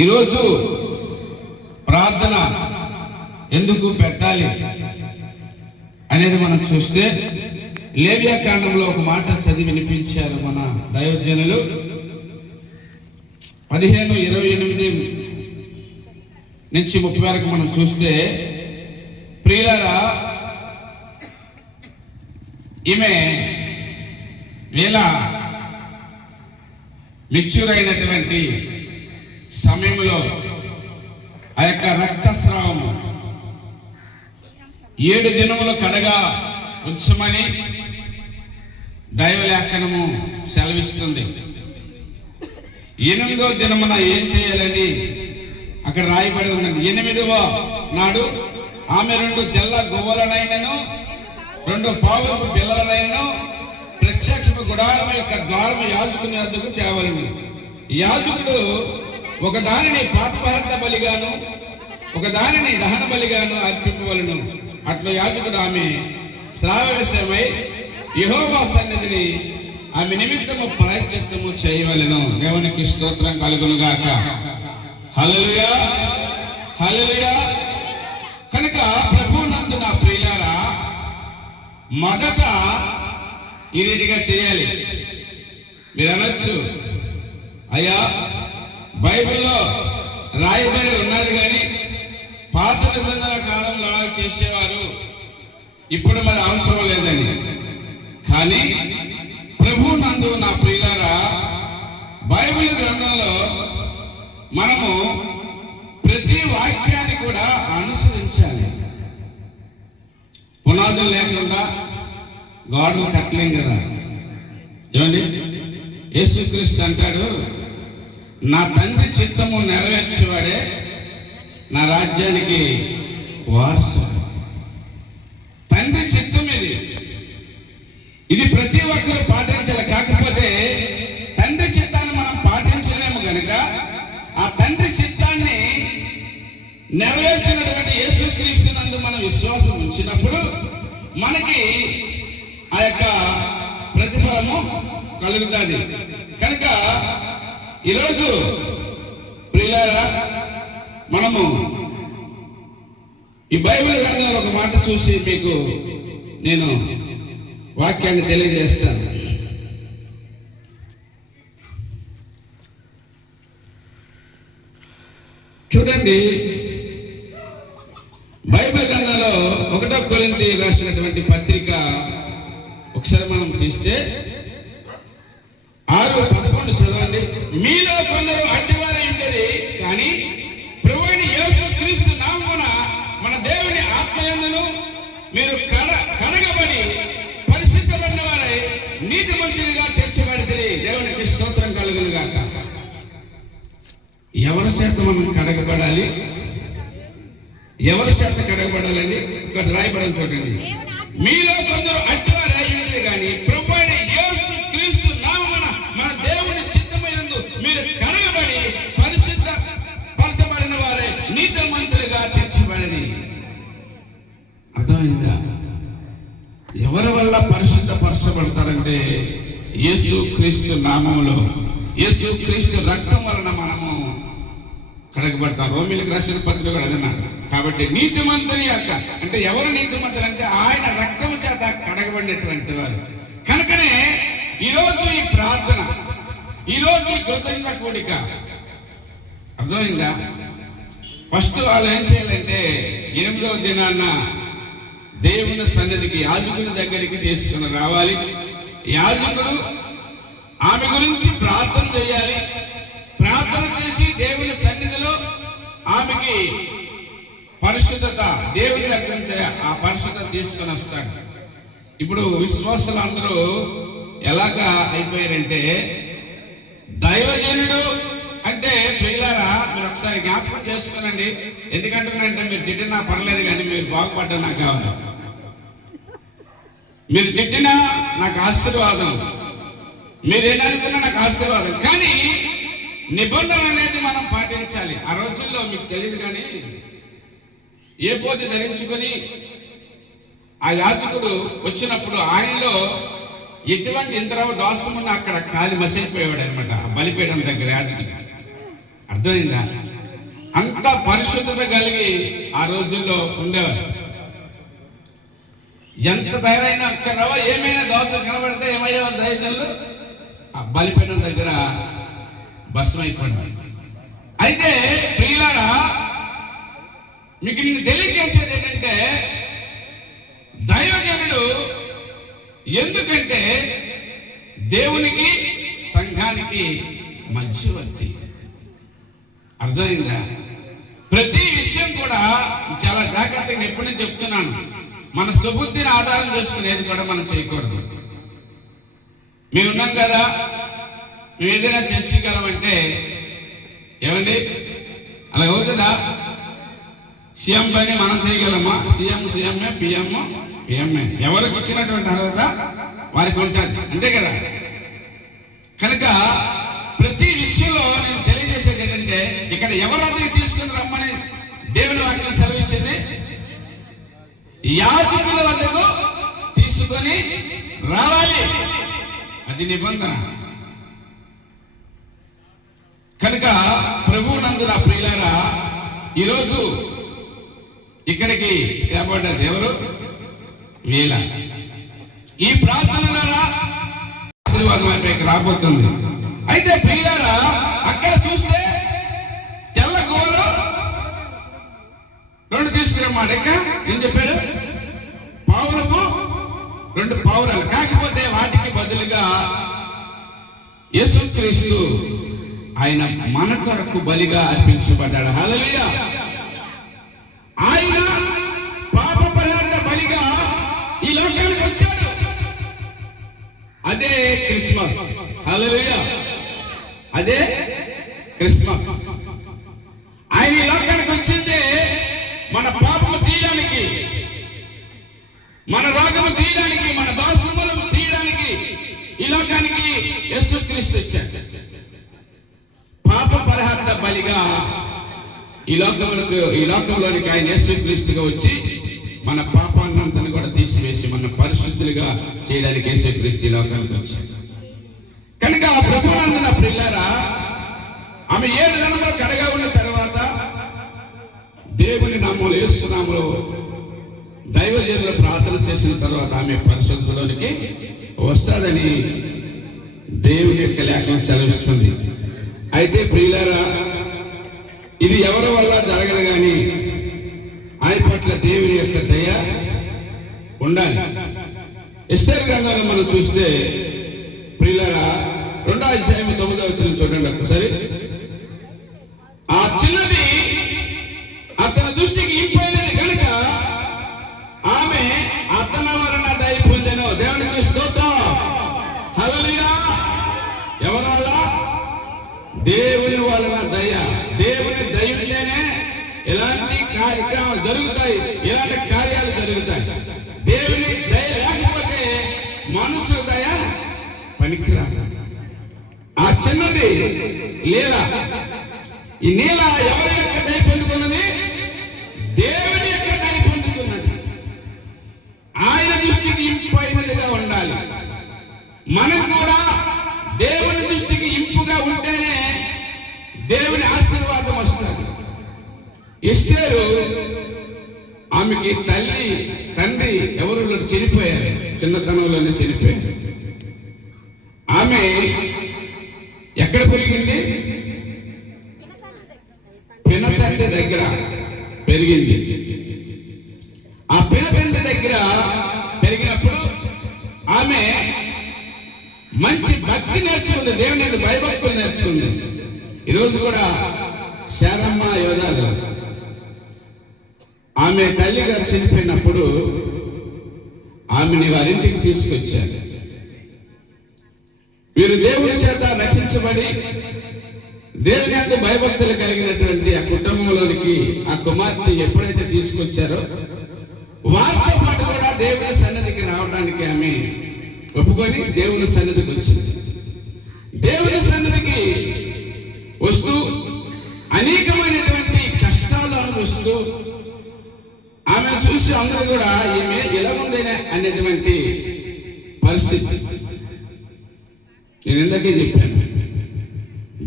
ఈరోజు ప్రార్థన ఎందుకు పెట్టాలి అనేది మనం చూస్తే లేవియా కాండంలో ఒక మాట చదివి వినిపించారు మన దైవజనులు. 15:28 నుంచి 30 వరకు మనం చూస్తే, ప్రియులారా, ఈమె వేళ మెచ్యూర్ అయినటువంటి సమయంలో ఆ యొక్క రక్తస్రావము 7 దినములు కడగా ఉంచమని దైవలేఖనము సెలవిస్తుంది. 8వ దినమున ఏం చేయాలని అక్కడ రాయబడి ఉన్నది. 8వ నాడు ఆమె 2 తెల్ల గువ్వలనైనను 2 పావురపు పిల్లలనైనను ప్రత్యక్షపు గుడారం యొక్క ద్వారము యాజకుని వద్దకు తేవలను. యాజకుడు ఒక దానిని పాపహార్థ బలిగాను ఒక దానిని దహన బలిగాను అర్పింపవలను. అట్లా యాజకుడు ఆమె స్రావ విషయమై యెహోవా సన్నిధిని ఆమె నిమిత్తము ప్రాయశ్చిత్తము చేయవలెను. దేవునికి స్తోత్రం కలుగును గాక. హల్లెలూయా, హల్లెలూయా. కనుక ప్రభువునందు నా ప్రియులారా, మొదట ఈ రీతిగా చేయాలి. మీరు అనొచ్చు, అయ్యా బైబిల్లో రాయబడి ఉన్నది కానీ పాత నిబంధన కాలంలో అలా చేసేవారు, ఇప్పుడు మరి అవసరం లేదని. కానీ ప్రభు నందు నా ప్రియులారా, బైబిల్ గ్రంథంలో మనము ప్రతి వాక్యాన్ని కూడా అనుసరించాలి. పునాదులు లేకుండా గాడులు కట్టలేం కదా. ఏమండి, యేసుక్రీస్తు అంటాడు, నా తండ్రి చిత్తము నెరవేర్చేవాడే నా రాజ్యానికి వారసుడు. తండ్రి చిత్తం ఇది ప్రతి ఒక్కరు పాటించాలి. కాకపోతే తండ్రి చిత్తాన్ని మనం పాటించలేము కనుక ఆ తండ్రి చిత్తాన్ని నెరవేర్చినటువంటి యేసుక్రీస్తు నందు మనం విశ్వాసం ఉంచినప్పుడు మనకి ఆ యొక్క ప్రతిఫలము కలుగుతుంది. కనుక ఈరోజు ప్రియులారా, మనము ఈ బైబిల్ గ్రంథంలో ఒక మాట చూసి మీకు నేను వాక్యాన్ని తెలియజేస్తాను. చూడండి, బైబిల్ గ్రంథంలో 1 కొరింథీ రాసినటువంటి పత్రిక ఒకసారి మనం తీస్తే 6:11 చదవండి. మీలో కొందరు అడ్డివారై ఉండేది, కానీ ప్రభువైన యేసుక్రీస్తు నామమున మన దేవుని ఆత్మయందును మీరు కడగబడి పరిశుద్ధపడిన వారై నీతిమంతులుగా తీర్చబడితే దేవునికి స్తోత్రం కలుగును గాక. ఎవరి చేత మనం కడగబడాలి? ఎవరి చేత కడగబడాలండి? ఇక్కడ రాయబడని చూడండి. మీలో కొందరు అడ్డివారై ఉండేది, కానీ ప్రభువైన యేసుక్రీస్తు నామమున మన దేవుని చిత్తమయందు మీరు కడగబడి పరిశుద్ధ పరచబడిన వారే నీతిమంతులుగా తీర్చబడని. అర్థమైందా? ఎవరి వల్ల పరిశుద్ధపరచబడతారంటే యేసుక్రీస్తు నామములో, యేసుక్రీస్తు రక్తం వలన మనము కడగబడతాం. రోమీయులకు రాసిన పత్రిక కూడా అదన్నారు. కాబట్టి నీతిమంతుని యొక్క అంటే ఎవరు నీతిమంతులు అంటే ఆయన రక్తము చేత కడగబడినటువంటి వారు. కనుకనే ఈరోజు ఈ ప్రార్థన, ఈరోజు ఈ కృతజ్ఞత కూడిక, అర్థమైందా? ఫస్ట్ వాళ్ళు ఏం చేయాలంటే 8వ దినాన్న దేవుని సన్నిధికి యాజకుని దగ్గరికి తీసుకుని రావాలి. యాజకుడు ఆమె గురించి ప్రార్థన చేయాలి. ప్రార్థన చేసి దేవుని సన్నిధిలో ఆమెకి పరిశుద్ధత, దేవుని దగ్గర నుంచి ఆ పరిశుద్ధత తీసుకొని వస్తాడు. ఇప్పుడు విశ్వాసులు అందరూ ఎలాగా అయిపోయారంటే, దైవజనుడు అంటే ప్రియులారా, మీరు ఒకసారి జ్ఞాపకం చేసుకోనండి. ఎందుకంటున్నానంటే, మీరు తిట్టినా పర్లేదు కానీ మీరు బాగుపడ్డా నాకు కావాలి. మీరు తిట్టినా నాకు ఆశీర్వాదం, మీరేననుకున్నా నాకు ఆశీర్వాదం. కానీ నిబంధన అనేది మనం పాటించాలి. ఆ రోజుల్లో మీకు తెలియదు కానీ ఏ పోతి ధరించుకొని ఆ యాజకుడు వచ్చినప్పుడు ఆయనలో ఎటువంటి ఇంద్రవ దోషమున్న అక్కడ కాలి మసైపోయాడు అనమాట, బలిపీఠం దగ్గర యాజకుడు. అర్థమైందా? అంత పరిశుద్ధత కలిగి ఆ రోజుల్లో ఉండేవారు. ఎంత ధైర్యమైనా ఏమైనా దోష కనబడితే ఏమయ్యేవారు ధైర్యాలు ఆ బలిపీఠం దగ్గర భస్మైపోయింది. అయితే ప్రియులారా, మీకు నేను తెలియజేసేది ఏంటంటే, దైవజనుడు ఎందుకంటే దేవునికి సంఘానికి మధ్యవర్తి. అర్థమైందా? ప్రతి విషయం కూడా చాలా జాగ్రత్తగా ఎప్పుడు నేను చెప్తున్నాను, మన సుబుద్ధిని ఆధారం చేసుకునేది కూడా మనం చేయకూడదు. మేమున్నాం కదా, మేము ఏదైనా చేసుకోగలమంటే ఏమండి అలా అవుతుందా? సీఎం పని మనం చేయగలమా? సీఎంఏ పిఎంఏ ఎవరికి వచ్చినటువంటి అర్హత వారికి ఉంటుంది, అంతే కదా. కనుక ప్రతి విషయంలో నేను తెలియజేసేది ఏంటంటే, ఇక్కడ ఎవరిని తీసుకుని రమ్మని దేవుని వాక్యం సెలవించింది, యాజకుల వద్దకు తీసుకొని రావాలి, అది నిబంధన. కనుక ప్రభువు నందున ప్రియులారా, ఈరోజు ఇక్కడికి ఏర్పడ్డ దేవుడు వీళ్ళ ఈ ప్రార్థన ద్వారా ఆశీర్వాదం అయిపోయి రాబోతుంది. అయితే ప్రియులారా, అక్కడ చూస్తే తెల్ల గోలు 2 తీసుకురమాట. ఇంకా ఏం చెప్పాడు? పావులకు 2 పావురాలు. కాకపోతే వాటికి బదులుగా యేసుక్రీస్తు ఆయన మన కొరకు బలిగా అర్పించబడ్డాడు. హల్లెలూయా! ఆయన పాప పరిహార బలిగా ఈ లోకానికి వచ్చాడు. అదే క్రిస్మస్. హల్లెలూయా! అదే క్రిస్మస్. ఆయన ఈ లోకానికి వచ్చిందే మన పాపము తీయడానికి, మన రోగము తీయడానికి, మన దోషములను తీయడానికి ఈ లోకానికి యేసుక్రీస్తు వచ్చాడు. పాప పరిహార బలిగా ఈ లోకంలోనికి ఆయన యేసుక్రీస్తుగా వచ్చి మన పాపాన్నంతని కూడా తీసివేసి మన పరిశుద్ధులుగా చేయడానికి యేసుక్రీస్తు ఈ లోకానికి వచ్చాడు. కనుక ప్రభువునందున ప్రియులారా, ఆమె 7 దినములు కడగా ఉన్న తర్వాత దేవుని నామములో యేసు నామములో దైవజనులు ప్రార్థన చేసిన తర్వాత ఆమె పరిశుద్ధులోనికి వస్తాడని దేవుని యొక్క లేఖనం చదివిస్తుంది. అయితే ప్రియులారా, ఇది ఎవరి వల్ల జరగదు కానీ ఆయన పట్ల దేవుని యొక్క దయ ఉండాలి. ఎస్తేరు గ్రంథాన్ని మనం చూస్తే ప్రియులారా, 2వ అధ్యాయం 9వ వచనం చూడండి ఒక్కసారి. ఆ చిన్నది అతని దృష్టికి ఇంపైనది కనుక ఆమె అతని వలన దయ పొందెను. దేవునికి స్తోత్రం. హల్లెలూయా! ఎవరి వల్ల? దేవుని వలన దయ. దేవుని దయ ఉంటేనే ఎలాంటి కార్యక్రమాలు జరుగుతాయి, ఎలాంటి కార్యాలు జరుగుతాయి. దేవుని దయ లేకపోతే మనుషుల దయ పనికిరాదు. ఆ చిన్నది నీల. ఈ నీల ఎవరి యొక్క దయ పొందుకున్నది? దేవుని యొక్క దయ పొందుకున్నది. ఆయన దృష్టికి ఇంపైనదిగా ఉండాలి. మనం కూడా దేవుని దృష్టికి ఇంపుగా ఉంటేనే దేవుని ఆశీర్వాదం వస్తుంది. ఎస్తేరు ఆమెకి తల్లి తండ్రి ఎవరు చనిపోయారు, చిన్నతనంలోనే చనిపోయారు. ఆమె ఎక్కడ పెరిగింది? పినతండ్రి దగ్గర పెరిగింది. ఆ పినతండ్రి దగ్గర పెరిగినప్పుడు ఆమె మంచి భక్తి నేర్చుకుంది, దేవుని భయభక్తులు నేర్చుకుంది. ఈరోజు కూడా శారమ్మ యోధాలు ఆమె తల్లి గారు చనిపోయినప్పుడు ఆమెని వారింటికి తీసుకొచ్చారు. వీరు దేవుని చేత రక్షించబడి దేవుని అంత భయభక్తులు కలిగినటువంటి ఆ కుటుంబంలోనికి ఆ కుమార్తె ఎప్పుడైతే తీసుకొచ్చారో వారితో పాటు కూడా దేవుని సన్నిధికి రావడానికి ఆమె ఒప్పుకొని దేవుని సన్నిధికి వచ్చింది. దేవుని సన్నిధికి వస్తూ అనేకమైనటువంటి కష్టాలు అనుభవిస్తూ ఆమె చూసి అందరూ కూడా ఈమె ఎలా ఉందేనే అనేటువంటి పరిస్థితి. నేను ఇందాకే చెప్పాను,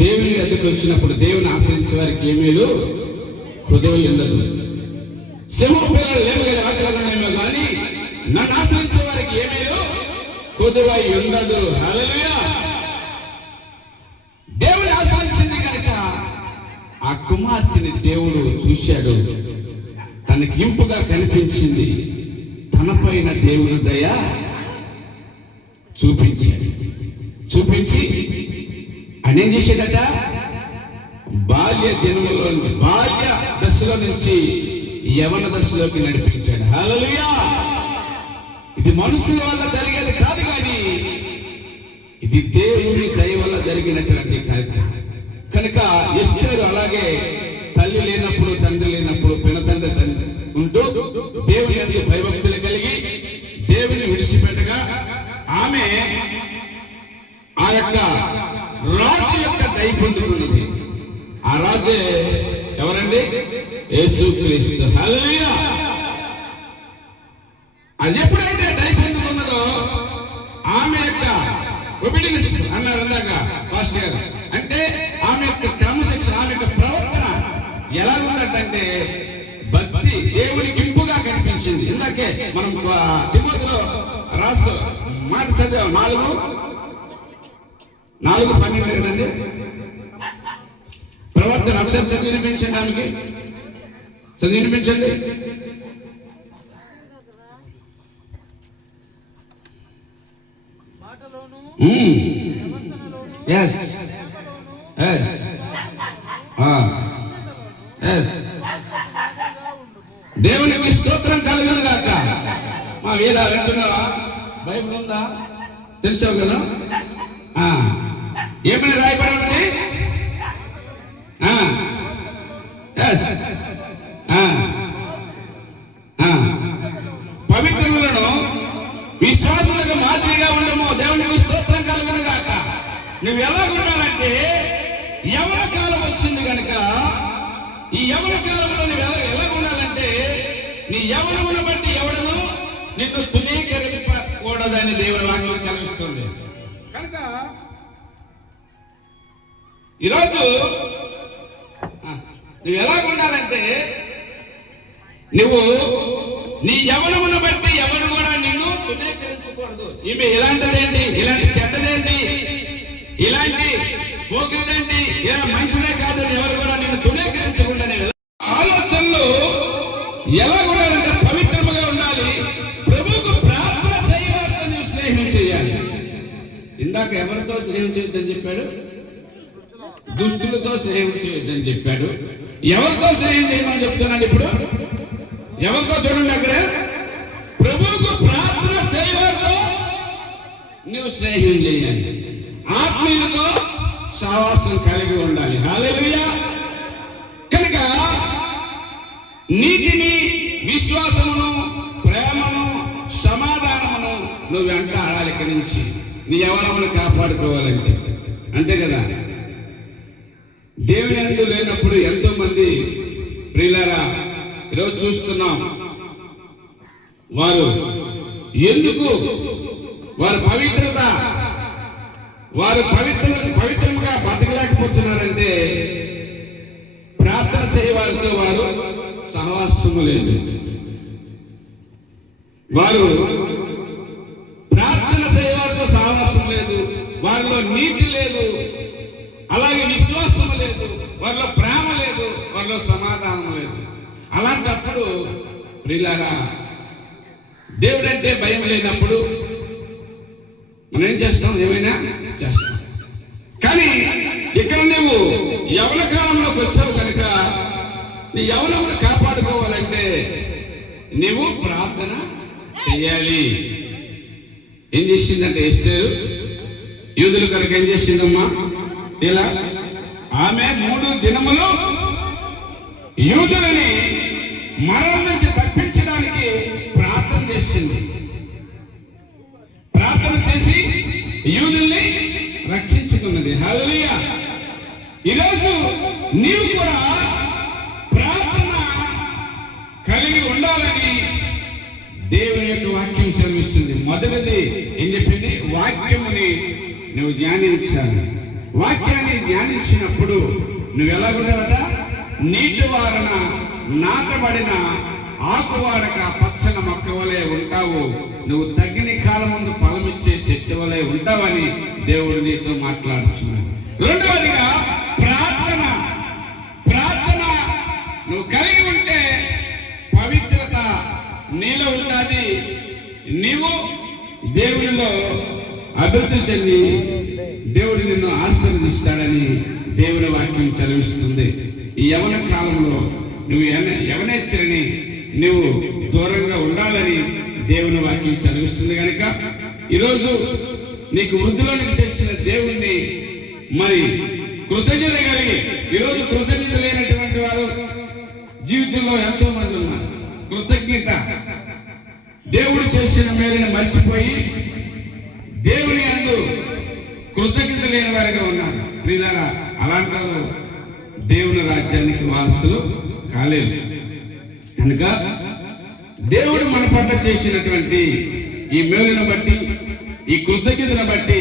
దేవుని ఎద్దకు వచ్చినప్పుడు దేవుని ఆశ్రయించే వారికి ఏమీలు కొదవ ఉండదు. సింహం పిల్లలు లేవగల ఆకలిగానేమో కానీ నన్ను ఆశ్రయించే వారికి ఏమీలు కొదవ ఉండదు. హల్లెలూయా. దేవుని ఆశ్రయించింది కనుక ఆ కుమార్తెని దేవుడు చూశాడు, తనకి ఇంపుగా కనిపించింది. తన పైన దేవుని దయ చూపించి ఆయన ఏం చేశాడట, బాల్య దశలో నుంచి యవన దశలోకి నడిపించాడు. హల్లెలూయా. ఇది మనుషుల వల్ల జరిగేది కాదు, కానీ ఇది దేవుని దయ వల్ల జరిగినటువంటి కార్యక్రమం కనుక ఎస్తేరు అలాగే తల్లి లేనప్పుడు తండ్రి లేనప్పుడు పినతండ్రి ఉంటూ దేవుని యందు భయభక్తులు కలిగి దేవుని విడిచిపెట్టగా ఆమె ఆ యొక్క రాజు యొక్క దయ పొందుకున్నది. ఆ రాజే ఎవరండి? యేసుక్రీస్తు. హల్లెలూయా. అది ఎప్పుడైతే దయ పొందుకున్నదో ఆమె యొక్క ఒబీడియన్స్ అన్నారు ఇందాక పాస్టర్ గారు, అంటే ఆమె యొక్క క్రమశిక్షణ, ఆమె యొక్క ప్రవర్తన ఎలా ఉందంటే భక్తి దేవునికి ఇంపుగా కనిపించింది. ఇందాకే మనం తిమోతిలో రాసు మాట చదివాం 4:12 కదండి. ప్రవర్తన అక్షరం చదివి వినిపించండి, ఆమెకి చదివి వినిపించండి. దేవునికి స్తోత్రం కలుగును గాక. మా వేద వింటున్నావా? బైబిల్ ఉందా? తెలిసావు కదా? ఏమని రాయబడి ఉన్నది? పవిత్రులను విశ్వాసులకు మాదిరిగా ఉండము. దేవునికి స్తోత్రం కలుగును గాక. నువ్వు ఎలా ఉండాలంటే యవన కాలం వచ్చింది కనుక ఈ యవన కాలంలో నువ్వు ఎలా ఉండాలంటే నీ యవనమును బట్టి ఎవడను నిన్ను తునీకరింపకూడదని దేవుని వాక్యం చదివిస్తుంది. కనుక ఈరోజు నువ్వు ఎలా ఉండాలంటే నువ్వు నీ యవనమును బట్టి ఎవడు కూడా నిన్ను తునీకరించకూడదు. ఈమె ఇలాంటిదేంటి, ఇలాంటి చెడ్డదేంటి, ఇలాంటి పోగేదేంటి, ఇలా మంచిదే కాదు ఎవరు కూడా నిన్ను తునీకరించకుండా ఆలోచనలు ఎలా ఉండాలంటే పవిత్రముగా ఉండాలి. ప్రభువుకు ప్రార్థన చేయాలంటే నువ్వు స్నేహం చేయాలి. ఇందాక ఎవరితో స్నేహం చేయొద్దని చెప్పాడు? దుష్టులతో స్నేహం చేయొద్దని చెప్పాడు. ఎవరితో స్నేహం చేయమని చెప్తున్నాడు ఇప్పుడు? ఎవరితో చూడండి అక్కడ, ప్రభువుకు ప్రార్థన చేయవారితో నువ్వు స్నేహం చేయాలి. ఆత్మీయులతో సహవాసం కలిగి ఉండాలి. హల్లెలూయా. కనుక నీతిని, విశ్వాసమును, ప్రేమను, సమాధానమును నువ్వు వెంట ఆడాలి. ఇక్కడి నుంచి నీ యవనమును కాపాడుకోవాలంటే అంతే కదా. దేవుని యందు లేనప్పుడు ఎంతో మంది ప్రియులారా ఈరోజు చూస్తున్నాం, వారు ఎందుకు వారు పవిత్రంగా బతకలేకపోతున్నారంటే ప్రార్థన చేయవారితో వారు సహవాసము లేదు. వారు ప్రార్థన చేయవారితో సహవాసం లేదు, వారిలో నీతి లేదు, అలాగే విశ్వాసం లేదు, వారిలో ప్రేమ లేదు, వారిలో సమాధానం లేదు. అలాంటప్పుడు ప్రియులారా దేవుడంటే భయం లేనప్పుడు మనం ఏం చేస్తాం? ఏమైనా చేస్తాం. కానీ ఇక్కడ నువ్వు యవన కాలంలోకి వచ్చావు కనుక నీ యవనమును కాపాడుకోవాలంటే నువ్వు ప్రార్థన చెయ్యాలి. ఏం చేసిందంటే ఎస్తేరు యూదుల కనుక ఏం చేసిందమ్మా? ఇలా ఆమె 3 దినములు యూదులని మరణం నుంచి తప్పించడానికి ప్రార్థన చేసింది. ప్రార్థన చేసి యూదుల్ని రక్షించుకున్నది. హల్లెలూయా. ఈరోజు నీవు కూడా ప్రార్థన కలిగి ఉండాలని దేవుని యొక్క వాక్యం శ్రమిస్తుంది. మొదటిది ఏం చెప్పింది? వాక్యముని నువ్వు ధ్యానించాలి. వాక్యాన్ని ధ్యానించినప్పుడు నువ్వు ఎలాగుంటావట? నీటి వారన నాటబడిన ఆకువాడక పచ్చన మొక్క వలె ఉంటావు. నువ్వు తగిన కాలం ముందు ఫలమిచ్చే చెట్టు వలె ఉంటావని దేవుడు నీతో మాట్లాడుతున్నాడు. రెండవదిగా ప్రార్థన. ప్రార్థన నువ్వు కలిగి ఉంటే పవిత్రత నీలో ఉంటుంది. నీవు దేవునిలో అభివృద్ధి చెంది దేవుడు నిన్ను ఆశీర్వదిస్తాడని దేవుని వాక్యం చదివిస్తుంది. ఈ యవన కాలంలో నువ్వు యవనేచ్చరని నువ్వు దూరంగా ఉండాలని దేవుని వాక్యం చదివిస్తుంది. కనుక ఈరోజు నీకు వృద్ధిలోనికి తెచ్చిన దేవుణ్ణి మరి కృతజ్ఞత కలిగి, ఈరోజు కృతజ్ఞత లేనటువంటి వారు జీవితంలో ఎంతో మంది ఉన్నారు. కృతజ్ఞత దేవుడు చేసిన మేలుని మర్చిపోయి దేవుని యందు కృతజ్ఞత లేని వారిగా ఉన్నారు. ప్రియులారా, అలాంటి వారు దేవుని రాజ్యానికి వారసులు కాలేదు. కనుక దేవుడు మన పట్ల చేసినటువంటి ఈ మేలును బట్టి, ఈ కృతజ్ఞతను బట్టి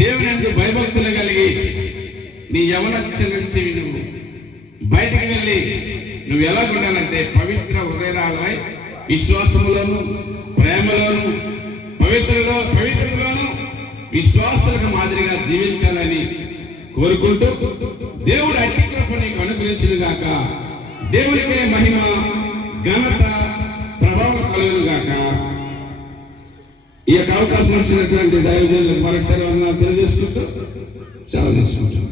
దేవుని యందు భయభక్తులు కలిగి నీ యవనచ్చ నుంచి నువ్వు బయటికి వెళ్ళి నువ్వు ఎలా ఉండాలంటే పవిత్ర హృదయాలపై విశ్వాసములోను, ప్రేమలోను, పవిత్రతలోను విశ్వాసాలకు మాదిరిగా జీవించాలని కోరుకుంటూ దేవుడు అట్టి కృప నీకు అనుగ్రహించిన గాక. దేవునికే మహిమ, ఘనత, ప్రభావం కలుగును గాక. ఈ యొక్క అవకాశం ఇచ్చినటువంటి దైవజనులకు మరొకసారి తెలియజేసుకుంటూ సెలవు తీసుకుంటాం.